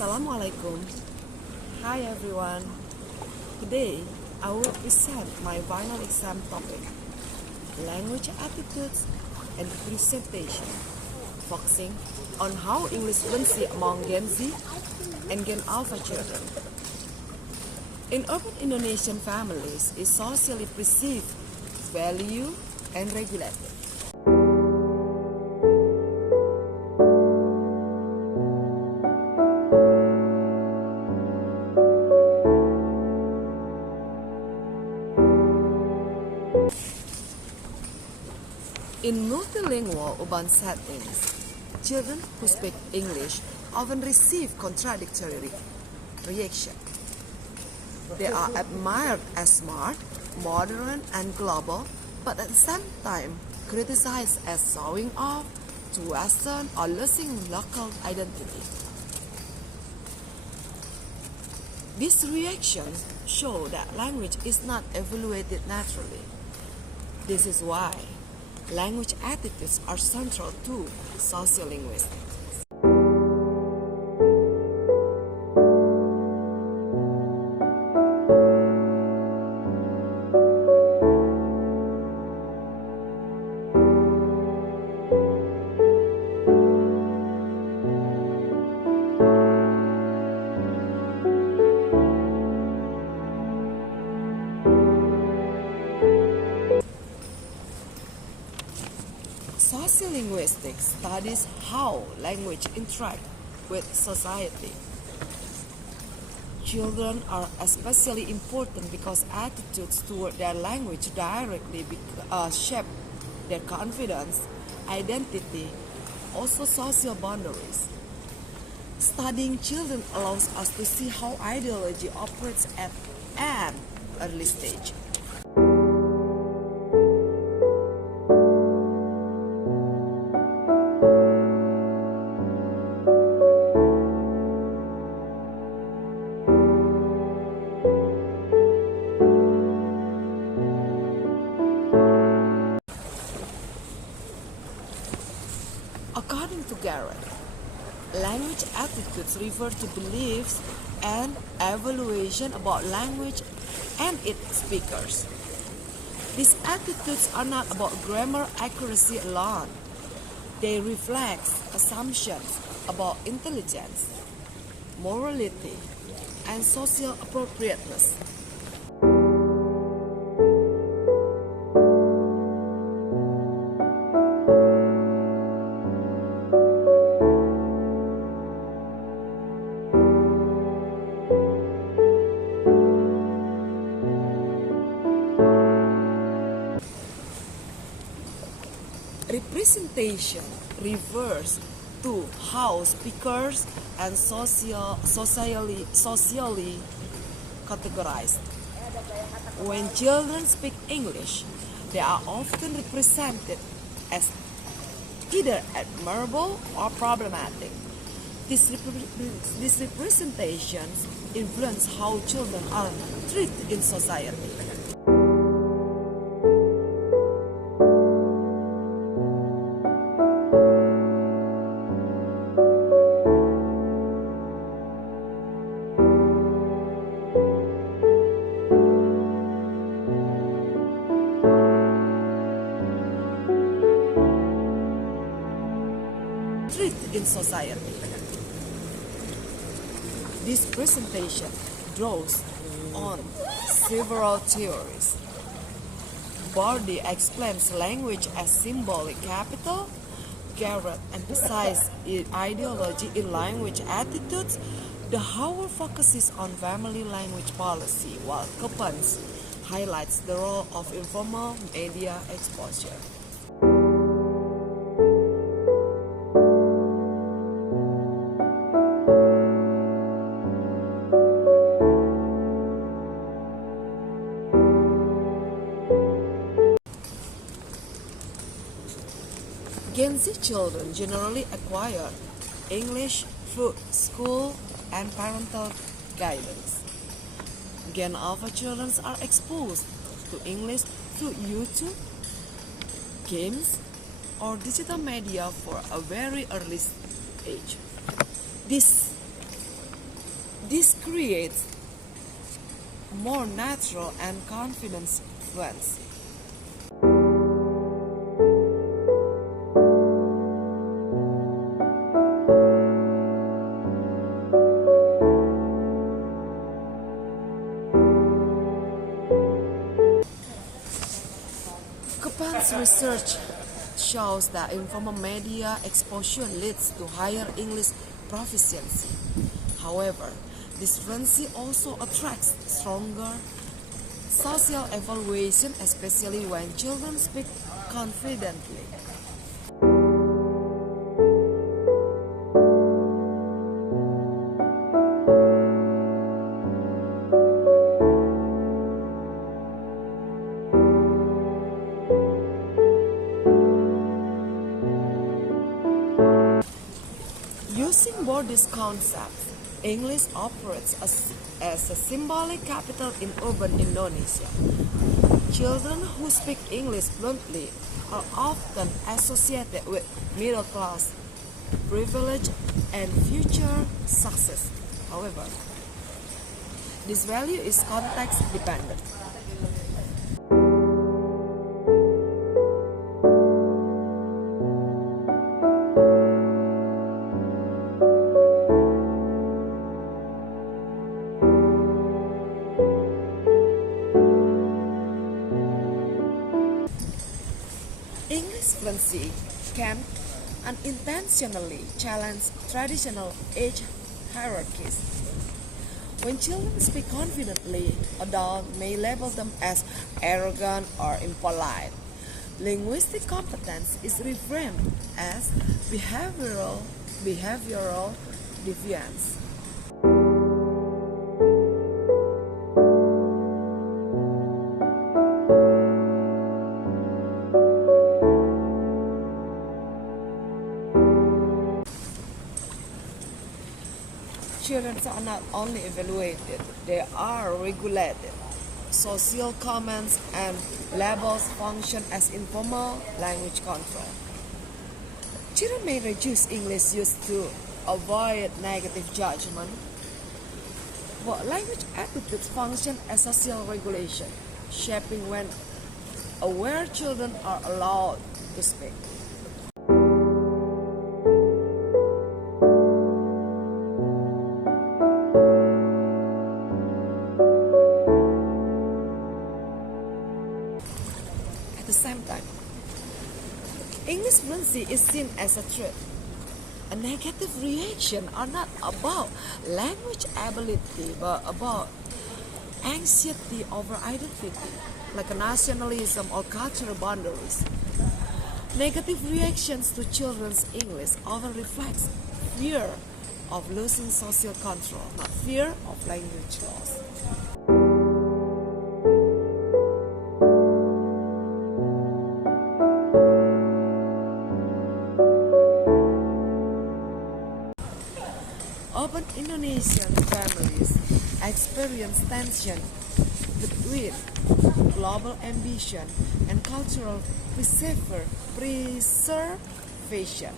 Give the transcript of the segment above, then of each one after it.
Assalamualaikum. Hi everyone. Today I will present my final exam topic, language attitudes and presentation, focusing on how English fluency among Gen Z and Gen Alpha children. In urban Indonesian families is socially perceived, valued and regulated. In multilingual urban settings, children who speak English often receive contradictory reaction. They are admired as smart, modern, and global, but at the same time criticized as showing off to Western or losing local identity. These reactions show that language is not evaluated naturally. This is why language attitudes are central to sociolinguistics. Sociolinguistics studies how language interacts with society. Children are especially important because attitudes toward their language directly shape their confidence, identity, also social boundaries. Studying children allows us to see how ideology operates at an early stage. According to Garrett, language attitudes refer to beliefs and evaluation about language and its speakers. These attitudes are not about grammar accuracy alone. They reflect assumptions about intelligence, morality, and social appropriateness. Representation refers to how speakers and socially categorized. When children speak English, they are often represented as either admirable or problematic. These representations influence how children are treated in society. In society. This presentation draws on several theories. Bardi explains language as symbolic capital. Garrett emphasizes ideology in language attitudes. The Howard focuses on family language policy, while Coppens highlights the role of informal media exposure. Gen Z children generally acquire English through school and parental guidance. Gen Alpha children are exposed to English through YouTube, games, or digital media for a very early age. This This creates more natural and confident fluency. Japan's research shows that informal media exposure leads to higher English proficiency. However, this fluency also attracts stronger social evaluation, especially when children speak confidently. Using both these concepts, English operates as a symbolic capital in urban Indonesia. Children who speak English fluently are often associated with middle class, privilege, and future success. However, this value is context dependent. English fluency can unintentionally challenge traditional age hierarchies. When children speak confidently, adults may label them as arrogant or impolite. Linguistic competence is reframed as behavioral deviance. Children are not only evaluated, they are regulated. Social comments and labels function as informal language control. Children may reduce English use to avoid negative judgment, but language attitudes function as social regulation, shaping when aware children are allowed to speak. At the same time, English fluency is seen as a threat. A negative reaction are not about language ability, but about anxiety over identity, like a nationalism or cultural boundaries. Negative reactions to children's English often reflects fear of losing social control, not fear of language loss. Urban Indonesian families experience tension between global ambition and cultural preservation.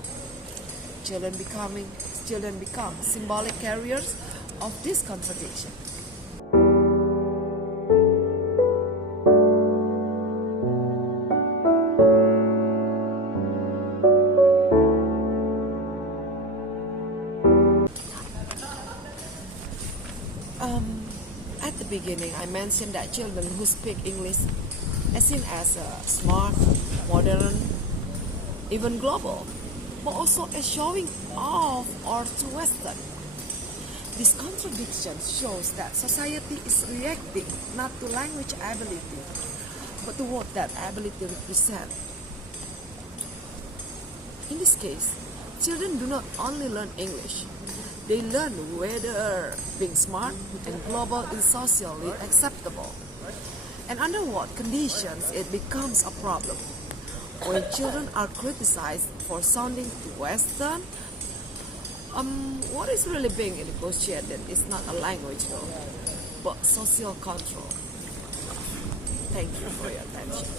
Children become symbolic carriers of this contradiction. At the beginning, I mentioned that children who speak English are seen as smart, modern, even global, but also as showing off or too Western. This contradiction shows that society is reacting not to language ability, but to what that ability represents. In this case, children do not only learn English, they learn whether being smart and global is socially acceptable, and under what conditions it becomes a problem. When children are criticized for sounding too Western, what is really being negotiated is not a language rule, but social control. Thank you for your attention.